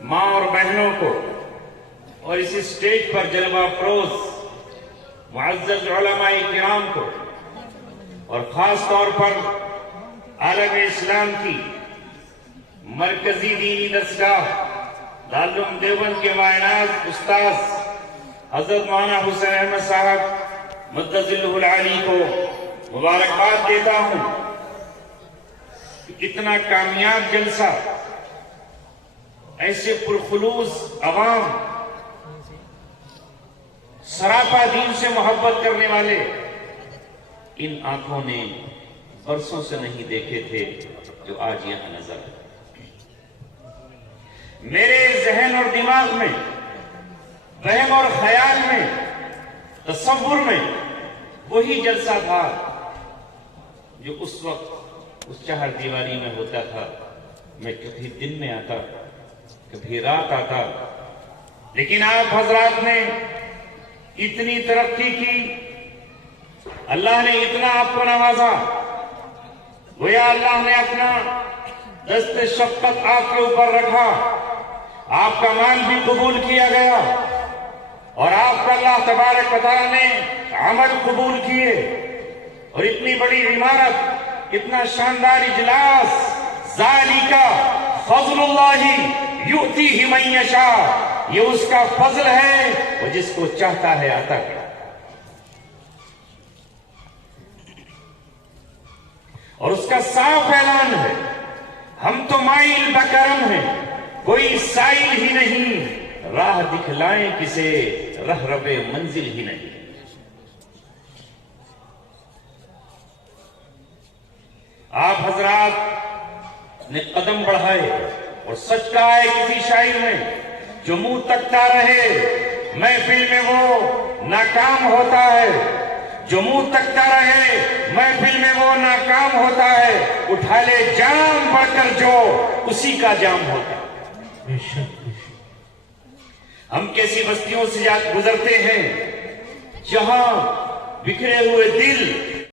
ماں اور بہنوں کو اور اس اسٹیج پر جلوہ افروز معزز علماء کرام کو اور خاص طور پر عالم اسلام کی مرکزی دینی دستگاہ دارالعلوم دیوبند کے معناز استاذ حضرت مولانا حسین احمد صاحب مدظلہ العالی کو مبارکباد دیتا ہوں کہ اتنا کامیاب جلسہ، ایسے پرخلوص عوام، سراپا دین سے محبت کرنے والے ان آنکھوں نے برسوں سے نہیں دیکھے تھے جو آج یہاں نظر آئے۔ میرے ذہن اور دماغ میں، وہم اور خیال میں، تصور میں وہی جلسہ تھا جو اس وقت اس چہار دیواری میں ہوتا تھا۔ میں کبھی دن میں آتا، کبھی رات آتا، لیکن آپ حضرات نے اتنی ترقی کی، اللہ نے اتنا آپ کو نوازا، گویا اللہ نے اپنا دست شفقت آپ کے اوپر رکھا، آپ کا مال بھی قبول کیا گیا اور آپ کا اللہ تبارک و تعالیٰ نے عمل قبول کیے، اور اتنی بڑی عمارت، اتنا شاندار اجلاس، ذالک فضل اللہ یؤتیہ من یشاء، یہ اس کا فضل ہے، وہ جس کو چاہتا ہے عطا کرتا ہے۔ اور اس کا صاف اعلان ہے، ہم تو مائل بکرم ہیں، کوئی سائل ہی نہیں، راہ دکھلائیں کسے، رہ رب منزل ہی نہیں۔ آپ حضرات نے قدم بڑھائے اور سچ کہا ہے کسی شاعر نے، جو منہ تکتا رہے محفل میں وہ ناکام ہوتا ہے، جو منہ تکتا رہے محفل میں وہ ناکام ہوتا ہے، اٹھا لے جام بڑھ کر جو اسی کا جام ہوتا ہے۔ ہم کیسی بستیوں سے گزرتے ہیں جہاں بکھرے ہوئے دل